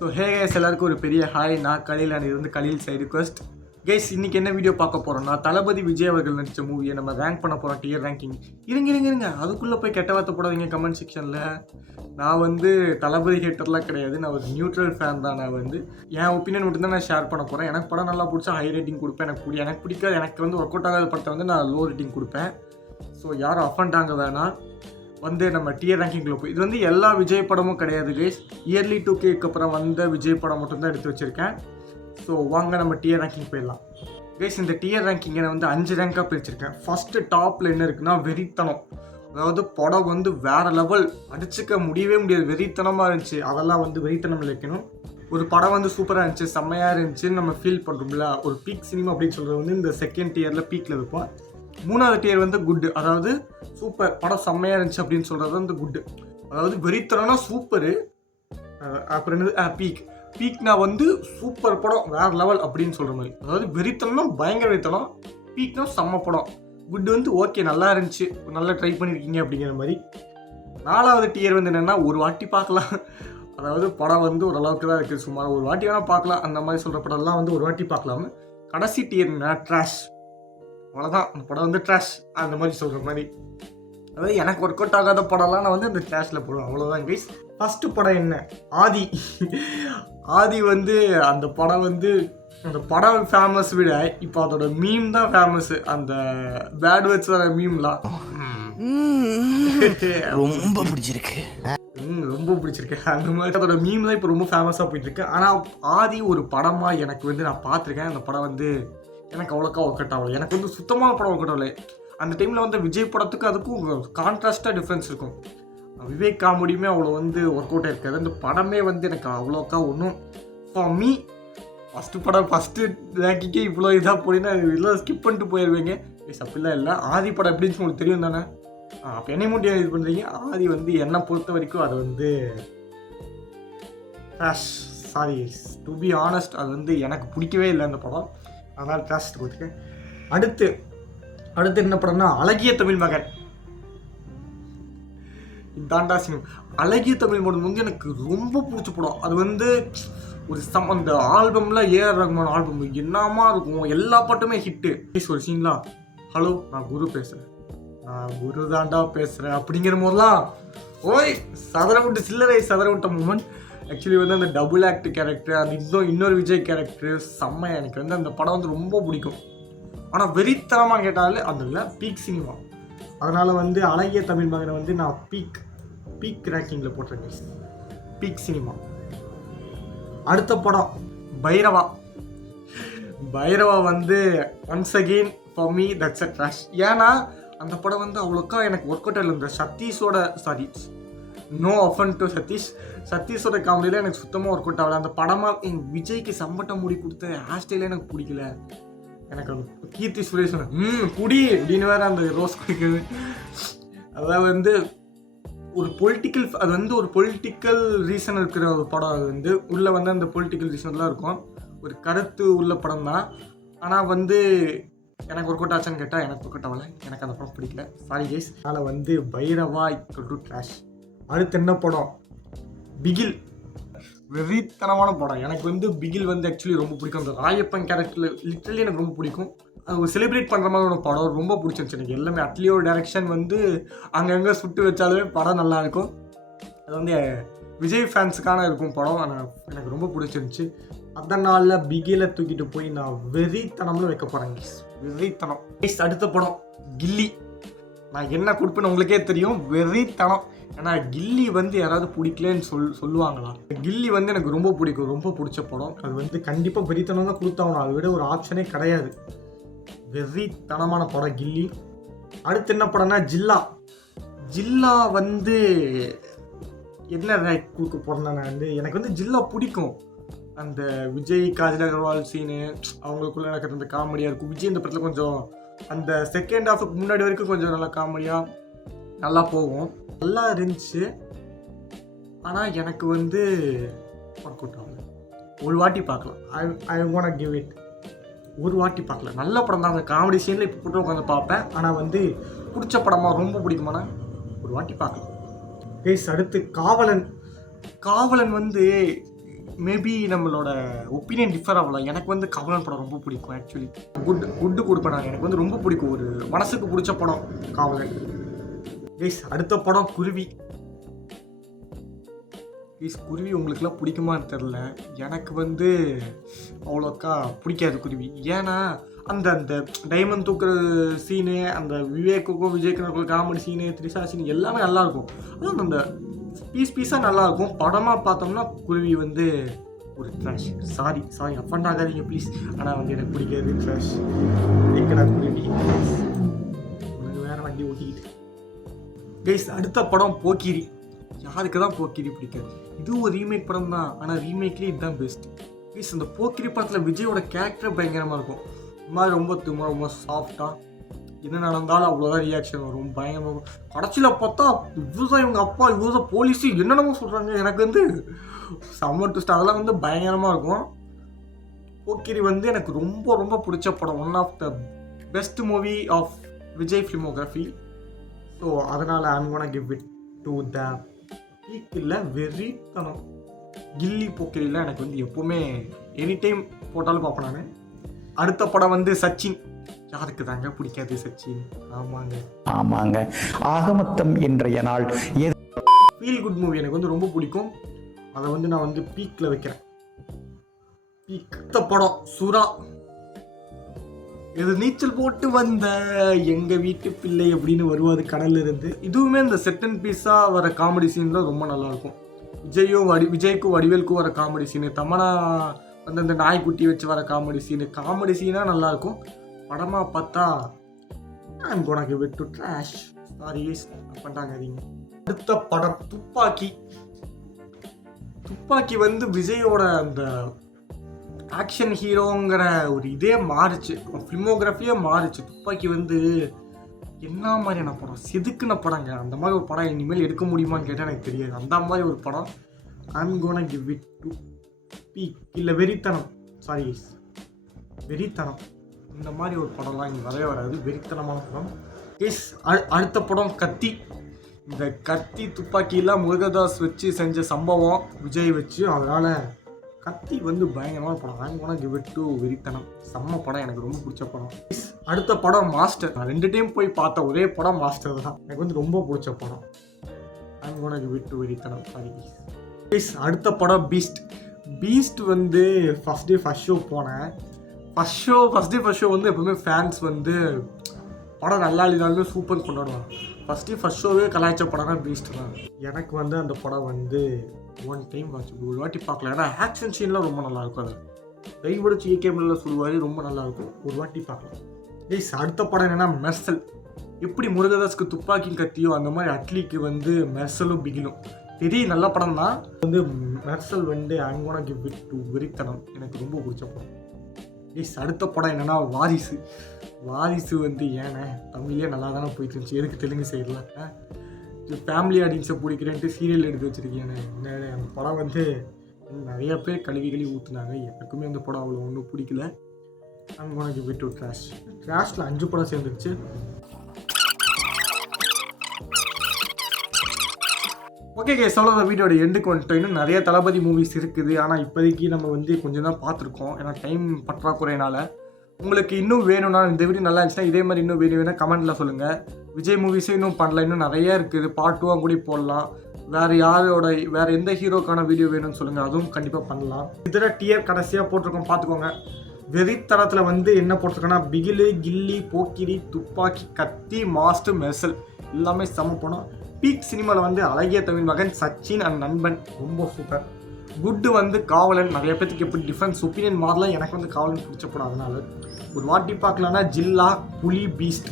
So hey guys எல்லாருக்கும் ஒரு பெரிய ஹாய். நான் கலில் அண்ட் இது வந்து கலில் சைடு ரிக்வெஸ்ட். கைஸ் இன்றைக்கி என்ன வீடியோ பார்க்க போகிறோம்னா, தளபதி விஜய் அவர்கள் நடித்த மூவியை நம்ம ரேங்க் பண்ண போகிறோம். Dear ranking. இருங்க அதுக்குள்ளே போய் கெட்ட வார்த்தை போடாதீங்க கமெண்ட் செக்ஷனில். நான் வந்து தளபதி ஹேட்டர்லாம் கிடையாது, நான் ஒரு நியூட்ரல் ஃபேன் தான். நான் வந்து என் ஒப்பீனியன் மட்டும்தான் நான் ஷேர் பண்ண போகிறேன். எனக்கு படம் நல்லா பிடிச்சா ஹை ரேட்டிங் கொடுப்பேன். எனக்கு பிடிக்காது, எனக்கு வந்து ஒர்க் அவுட் ஆகாத படத்தை வந்து நான் லோ ரேட்டிங் கொடுப்பேன். ஸோ யாரும் அஃபண்ட் ஆக வேணாம். வந்து நம்ம டியர் ரேங்கிங்கில் போய் இது வந்து எல்லா விஜய் படமும் கிடையாது கைஸ். இயர்லி 2Kக்கு அப்புறம் வந்த விஜய் படம் மட்டும்தான் எடுத்து வச்சுருக்கேன். ஸோ வாங்க நம்ம டியர் ரேங்கிங் போயிடலாம் கைஸ். இந்த டியர் ரேங்கிங்கை வந்து 5 ரேங்காக பிரிச்சிருக்கேன். ஃபஸ்ட்டு டாப்பில் என்ன இருக்குன்னா வெறித்தனம். அதாவது படம் வந்து வேறு லெவல், அடிச்சுக்க முடியவே முடியாது, வெறித்தனமாக இருந்துச்சு. அதெல்லாம் வந்து வெறித்தனம் வைக்கணும். ஒரு படம் வந்து சூப்பராக இருந்துச்சு, செம்மையாக இருந்துச்சுன்னு நம்ம ஃபீல் பண்ணுறோம்ல. ஒரு பீக் சினிமா அப்படின்னு சொல்கிறது வந்து இந்த செகண்ட் டியரில் பீக்கில் வைப்போம். 3வது டியர் வந்து குட்டு, அதாவது சூப்பர் படம் செம்மையாக இருந்துச்சு அப்படின்னு சொல்கிறது வந்து குட்டு. அதாவது வெறித்தனம்னா சூப்பரு. அப்புறம் என்னது பீக்னா வந்து சூப்பர் படம் வேறு லெவல் அப்படின்னு சொல்கிற மாதிரி. அதாவது வெறித்தனம்னா பயங்கர வெறித்தனம், பீக்னா செம்ம படம். குட் வந்து ஓகே நல்லா இருந்துச்சு, நல்லா ட்ரை பண்ணியிருக்கீங்க அப்படிங்கிற மாதிரி. 4வது டியர் வந்து என்னென்னா ஒரு வாட்டி பார்க்கலாம். அதாவது படம் வந்து ஓரளவுக்கு தான் இருக்குது, சுமார் ஒரு வாட்டி வேணால் பார்க்கலாம் அந்த மாதிரி சொல்கிற படம்லாம் வந்து ஒரு வாட்டி பார்க்கலாமு. கடைசி டியர்னா ட்ராஷ், அவ்வளோதான். அந்த படம் வந்து ட்ராஷ் அந்த மாதிரி சொல்கிற மாதிரி. அதாவது எனக்கு ஒர்க் அவுட் ஆகாத படம்லாம் நான் வந்து அந்த ட்ராஷில் போடுவேன், அவ்வளோதான் கைஸ். ஃபஸ்ட்டு படம் என்ன, ஆதி வந்து அந்த படம் வந்து அந்த படம் ஃபேமஸ் விட இப்போ அதோட மீம் தான் ஃபேமஸ். அந்த பேட் வேர்ட்ஸ் வர மீம்லாம் ரொம்ப பிடிச்சிருக்கு. அந்த மாதிரி அதோட மீம் தான் இப்போ ரொம்ப ஃபேமஸாக போயிட்டுருக்கு. ஆனால் ஆதி ஒரு படமாக எனக்கு வந்து நான் பார்த்துருக்கேன். அந்த படம் வந்து எனக்கு அவ்வளோக்கா ஒர்க் அவுட் ஆகலை. எனக்கு வந்து சுத்தமான படம் ஒர்க் அவுட் ஆகலை. அந்த டைமில் வந்து விஜய் படத்துக்கு அதுக்கும் கான்ட்ராஸ்டாக டிஃப்ரென்ஸ் இருக்கும். விவேக் காமெடியுமே அவ்வளோ வந்து ஒர்க் அவுட் ஆகிருக்காது. அந்த படமே வந்து எனக்கு அவ்வளோக்கா ஒன்றும் ஃபார் மீ ஃபஸ்ட்டு ரேங்கிங்கே இவ்வளோ இதாக போனீங்கன்னா இதெல்லாம் ஸ்கிப் பண்ணிட்டு போயிடுவீங்க. அப்படிலாம் இல்லை. ஆதி படம் எப்படின்னு உங்களுக்கு தெரியும் தானே. அப்போ என்னை மட்டும் இது பண்ணுறீங்க. ஆதி வந்து என்னை பொறுத்த வரைக்கும் அது வந்து சாரி டு பி ஆனஸ்ட், அது வந்து எனக்கு பிடிக்கவே இல்லை அந்த படம். அதனால் ட்ராஸ்ட் கொடுத்துருக்கேன். அடுத்து என்ன படம்னா அழகிய தமிழ் மகன். இதாண்டா சினிமா. அழகிய தமிழ் மகன் வந்து எனக்கு ரொம்ப பிடிச்ச படம். அது வந்து ஒரு அந்த ஆல்பம்ல AR ரஹ்மான் ஆல்பம் என்னமா இருக்கும், எல்லா பாட்டுமே ஹிட்டு. ஒரு சீன்லாம் ஹலோ நான் குரு பேசுகிறேன், நான் குரு தாண்டா பேசுகிறேன் அப்படிங்கிற போதெல்லாம் ஓய் சதரவிட்டு சில்லறை சதரவிட்ட மூமெண்ட். ஆக்சுவலி வந்து அந்த டபுள் ஆக்ட் கேரக்டர், அந்த இன்னொரு விஜய் கேரக்டர் செம்ம. எனக்கு வந்து அந்த படம் வந்து ரொம்ப பிடிக்கும். ஆனால் வெறித்தனமாக கேட்டாலே அது இல்லை, பீக் சினிமா. அதனால் வந்து அழகிய தமிழ் மகனை வந்து நான் பீக் ரேங்கிங்கில் போட்டிருக்கேன், பீக் சினிமா. அடுத்த படம் பைரவா வந்து once again for me that's a trash. ஏன்னா அந்த படம் வந்து அவ்வளோக்கா எனக்கு ஒர்க் அவுட் ஆகல. சதீஷோட நோ அஃபன் டு சதீஷோட காமெடியில் எனக்கு சுத்தமாக ஒர்க் அவுட் ஆகலை. அந்த படமாக எங்கள் விஜய்க்கு சம்பட்ட முடி கொடுத்த ஹேர் ஸ்டைலே எனக்கு பிடிக்கல. எனக்கு கீர்த்தி சுரேஷ் குடி அப்படின்னு வேறு அந்த ரோஸ் குடிக்கிறது. அதாவது வந்து ஒரு பொலிட்டிக்கல், அது வந்து ஒரு பொலிட்டிக்கல் ரீசன் இருக்கிற ஒரு படம். அது வந்து உள்ளே வந்து அந்த பொலிட்டிக்கல் ரீசன்லாம் இருக்கும், ஒரு கருத்து உள்ள படம் தான். ஆனால் வந்து எனக்கு ஒர்க் அவுட் ஆச்சான்னு கேட்டால் எனக்கு ஒர்க் அவுட் ஆகலை. எனக்கு அந்த படம் பிடிக்கல, சாரி கைஸ். அதனால் வந்து பைரவா டு ட்ராஷ். அடுத்து என்ன படம், பிகில். வெறித்தனமான படம். எனக்கு வந்து பிகில் வந்து ஆக்சுவலி ரொம்ப பிடிக்கும். அந்த ராயப்பன் கேரக்டரில் லிட்டரலி எனக்கு ரொம்ப பிடிக்கும். அது ஒரு செலிப்ரேட் பண்ணுற மாதிரி ஒரு படம், ரொம்ப பிடிச்சிருந்துச்சு எனக்கு. எல்லாமே அட்லியோட டைரக்ஷன் வந்து அங்கங்கே சுட்டு வச்சாலுமே படம் நல்லாயிருக்கும். அது வந்து விஜய் ஃபேன்ஸுக்கான இருக்கும் படம். எனக்கு ரொம்ப பிடிச்சிருந்துச்சு. அதனால் பிகிலை தூக்கிட்டு போய் நான் வெறித்தனம்னு வைக்க போகிறேன் கைஸ், வெறித்தனம். அடுத்த படம் கில்லி. நான் என்ன கொடுப்பேன்னு உங்களுக்கே தெரியும், வெறித்தனம். ஏன்னா கில்லி வந்து யாராவது பிடிக்கலன்னு சொல்லுவாங்களா? கில்லி வந்து எனக்கு ரொம்ப பிடிக்கும், ரொம்ப பிடிச்ச படம். அது வந்து கண்டிப்பாக வெறித்தனம் தான் கொடுத்தாகணும், அதை விட ஒரு ஆப்ஷனே கிடையாது. வெறித்தனமான படம் கில்லி. அடுத்து என்ன படம்னா ஜில்லா வந்து என்ன ரேங்க் கொடுக்க போகிறேன்னா, நான் வந்து எனக்கு வந்து ஜில்லா பிடிக்கும். அந்த விஜய் காஜல் அகர்வால் சீனு, அவங்களுக்குள்ள நடக்கிற அந்த காமெடியாக இருக்கும். விஜய் இந்த படத்தில் கொஞ்சம் அந்த செகண்ட் ஹாஃபுக்கு முன்னாடி வரைக்கும் கொஞ்சம் நல்லா காமெடியாக நல்லா போகும், நல்லா இருந்துச்சு. ஆனால் எனக்கு வந்து ஒர்க் அவுட் ஆகல. ஒரு வாட்டி பார்க்கலாம், ஐ வாண்ட் கிவ் இட். ஒரு வாட்டி பார்க்கல, நல்ல படம் தான். அந்த காமெடி சீனில் இப்போ போட்டு உட்காந்து பார்ப்பேன். ஆனால் வந்து பிடிச்ச படமாக ரொம்ப பிடிக்குமானா ஒரு வாட்டி பார்க்கலாம் கைஸ். அடுத்து காவலன் வந்து மேபி நம்மளோட ஒப்பீனியன் டிஃபர் ஆகலாம். எனக்கு வந்து காவலன் படம் ரொம்ப பிடிக்கும். ஆக்சுவலி குட்டு கொடுப்பேன் நான். எனக்கு வந்து ரொம்ப பிடிக்கும். ஒரு மனசுக்கு பிடிச்ச படம் காவலன். கைஸ் அடுத்த படம் குருவி. கைஸ் குருவி உங்களுக்குலாம் பிடிக்குமான்னு தெரில. எனக்கு வந்து அவ்வளோக்கா பிடிக்காது குருவி. ஏன்னா அந்த அந்த டைமண்ட் தூக்குற சீனு, அந்த விவேக்குக்கும் விஜய்க்கு காமெடி சீனு, த்ரிஷா சீனு எல்லாமே நல்லாயிருக்கும். அதுவும் அந்த பீஸாக நல்லாயிருக்கும். படமாக பார்த்தோம்னா குருவி வந்து ஒரு ட்ராஷ். சாரி அப்பண்ட் ஆகாதீங்க ப்ளீஸ். ஆனால் வந்து எனக்கு பிடிக்காது ட்ராஷ். எங்கடா குருவி, உனக்கு வேறு வண்டி ஓட்டிக்கிட்டு. கைஸ் அடுத்த படம் போக்கிரி. யாருக்கு தான் போக்கிரி பிடிக்காது? இதுவும் ஒரு ரீமேக் படம் தான். ஆனால் ரீமேக்லேயே இதுதான் பெஸ்ட். கைஸ் அந்த போக்கிரி படத்தில் விஜயோட கேரக்டர் பயங்கரமாக இருக்கும். இந்த மாதிரி ரொம்ப சாஃப்டாக என்ன நடந்தாலும் அவ்வளோதான் ரியாக்ஷன் வரும். பயங்கரமாக கடைசியில் பார்த்தா இவ்வளோதான் இவங்க அப்பா, இவ்வளோதான் போலீஸு, என்னென்னமோ சொல்கிறாங்க. எனக்கு வந்து சம்மர் ட்விஸ்ட் அதெல்லாம் வந்து பயங்கரமாக இருக்கும். போக்கிரி வந்து எனக்கு ரொம்ப பிடிச்ச படம். One of the best movie of Vijay filmography. So அதனால் I'm gonna give it to the peak. இல்லை வெறித்தனம். கில்லி போக்கிரியில் எனக்கு வந்து எப்போவுமே எனி டைம் போட்டாலும் பார்ப்பேன் நான். அடுத்த படம் வந்து சச்சின். யாருக்கு தாங்க பிடிக்காது சச்சின்? ஆமாங்க. ஆகமொத்தம் இன்றைய நாள் ஃபீல் குட் மூவி எனக்கு வந்து ரொம்ப பிடிக்கும். அதை வந்து நான் வந்து பீக்கில் வைக்கிறேன். அடுத்த படம் சுறா. இது நீச்சல் போட்டு வந்த எங்க வீட்டு பிள்ளை அப்படின்னு வருவாது கடல்ல இருந்து. இதுவுமே இந்த செட் அண்ட் பீஸாக வர காமெடி சீன்லாம் ரொம்ப நல்லாயிருக்கும். விஜய்க்கும் வடிவேலுக்கும் வர காமெடி சீனு, தமனா வந்து அந்த நாய்க்குட்டி வச்சு வர காமெடி சீனாக நல்லாயிருக்கும். படமாக பார்த்தா I'm gonna give it to trash. Sorry பண்ணிட்டாங்க. அடுத்த படம் துப்பாக்கி வந்து விஜயோட அந்த ஆக்ஷன் ஹீரோங்கிற ஒரு இதே மாறுச்சு, ஃபிலிமோகிராஃபியே மாறுச்சு. துப்பாக்கி வந்து என்ன மாதிரியான படம், செதுக்குன படங்க. அந்த மாதிரி ஒரு படம் இனிமேல் எடுக்க முடியுமான்னு கேட்டால் எனக்கு தெரியாது. அந்த மாதிரி ஒரு படம். I'm gonna give it to peak. இல்லை வெறித்தனம். இந்த மாதிரி ஒரு படம்லாம் இங்கே வரவே வராது. வெறித்தனமான படம். அடுத்த படம் கத்தி. இந்த கத்தி துப்பாக்கியெல்லாம் முருகதாஸ் வச்சு செஞ்ச சம்பவம் விஜய் வச்சு. அதனால் கத்தி வந்து பயங்கரமான படம். I'm gonna give it to வெறித்தனம். செம்ம படம், எனக்கு ரொம்ப பிடிச்ச படம். அடுத்த படம் மாஸ்டர். நான் 2 டைம் போய் பார்த்த ஒரே படம் மாஸ்டர் தான். எனக்கு வந்து ரொம்ப பிடிச்ச படம். I'm gonna give it to வெறித்தனம். அடுத்த படம் பீஸ்ட் வந்து ஃபஸ்ட் ஷோ போனேன். ஃபஸ்ட் ஷோ வந்து எப்பவுமே ஃபேன்ஸ் வந்து படம் நல்லா இல்லைனாலுமே சூப்பர் கொண்டாடுவாங்க. ஃபஸ்ட் ஷோவே கலாய்ச்ச படம் தான் பீஸ்ட் தான். எனக்கு வந்து அந்த படம் வந்து 1 டைம் வாட்ச், ஒரு வாட்டி பார்க்கலாம். ஏன்னா ஆக்ஷன் சீன்லாம் ரொம்ப நல்லாயிருக்கும். அது கைவிடச்சு கேமில் சொல்லுவார், ரொம்ப நல்லாயிருக்கும். ஒரு வாட்டி பார்க்கலாம். அடுத்த படம் என்னென்னா மெர்சல். எப்படி முருகதாஸ்க்கு துப்பாக்கி கத்தியோ அந்த மாதிரி அட்லிக்கு வந்து மெர்சலும் பிகிலும் பெரிய நல்ல படம் தான். வந்து மெர்சல் வந்து I'm gonna give it to வெறித்தனம். எனக்கு ரொம்ப பிடிச்ச படம். அடுத்த படம் என்னென்னா வாரிசு வந்து ஏன்னா தமிழ்லேயே நல்லா தானே போயிட்டு இருந்துச்சு. எதுக்கு தெலுங்கு சைடில் ஃபேமிலி ஆடியன்ஸை பிடிக்கிறேன்ட்டு சீரியல் எடுத்து வச்சுருக்கேன். அந்த படம் வந்து நிறைய பேர் கழுவி ஊற்றுனாங்க. எனக்குமே அந்த படம் அவ்வளோ ஒன்றும் பிடிக்கல. I'm gonna give it to ட்ராஷில் 5 படம் சேர்ந்துருச்சு. ஓகே கேஸ், அவ்வளோதான் வீடியோட எண்டுக்கு வந்துட்டோம். இன்னும் நிறைய தளபதி மூவிஸ் இருக்குது. ஆனால் இப்போதைக்கு நம்ம வந்து கொஞ்சம் தான் பார்த்துருக்கோம். ஏன்னா டைம் பற்றாக்குறையினால. உங்களுக்கு இன்னும் வேணும்னா, இந்த வீடியோ நல்லா இருந்துச்சுன்னா இதே மாதிரி இன்னும் வேணும்னா கமெண்ட்டில் சொல்லுங்கள். விஜய் மூவிஸே இன்னும் பண்ணல, இன்னும் நிறையா இருக்குது. பார்ட் 2 கூட போடலாம். வேறு எந்த ஹீரோக்கான வீடியோ வேணும்னு சொல்லுங்கள், அதுவும் கண்டிப்பாக பண்ணலாம். இதில் டிஆர் கடைசியாக போட்டிருக்கோம், பார்த்துக்கோங்க. வெறித்தனத்தில் வந்து என்ன போட்டிருக்கோன்னா பிகிலு, கில்லி, போக்கிரி, துப்பாக்கி, கத்தி, மாஸ்டர், மெர்சல் எல்லாமே செம்ம படம். பீக் சினிமாவில் வந்து அழகிய தமிழ் மகன், சச்சின் அண்ட் நண்பன் ரொம்ப சூப்பர். குட்டு வந்து காவலன். நிறைய பேருக்கு எப்படி டிஃப்ரெண்ட்ஸ் ஒப்பீனியன் மாறலாம். எனக்கு வந்து காவலன் பிடிச்ச படம். அதனால ஒரு வாட்டி பார்க்கலான்னா ஜில்லா, புலி, பீஸ்ட்.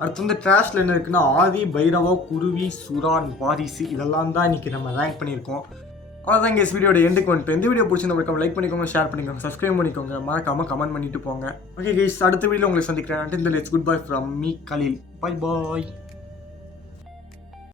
அடுத்து வந்து ட்ராஷில் என்ன இருக்குன்னா ஆதி, பைரவா, குருவி, சுரான், வாரிசு இதெல்லாம் தான் இன்றைக்கி நம்ம ரேங்க் பண்ணியிருக்கோம். அவ்வளோதான் கேஸ், வீடியோட எண்டுக்கு வந்துட்டு. இந்த வீடியோ பிடிச்சி நம்ம லைக் பண்ணிக்கோங்க, ஷேர் பண்ணிக்கோங்க, சப்ஸ்கிரைப் பண்ணிக்கோங்க, மறக்காமல் கமெண்ட் பண்ணிட்டு போங்க. ஓகே கேஸ், அடுத்த வீடியோ உங்களை சந்திக்கிறேன். இந்த let's goodbye from me Khaleel. Bye bye.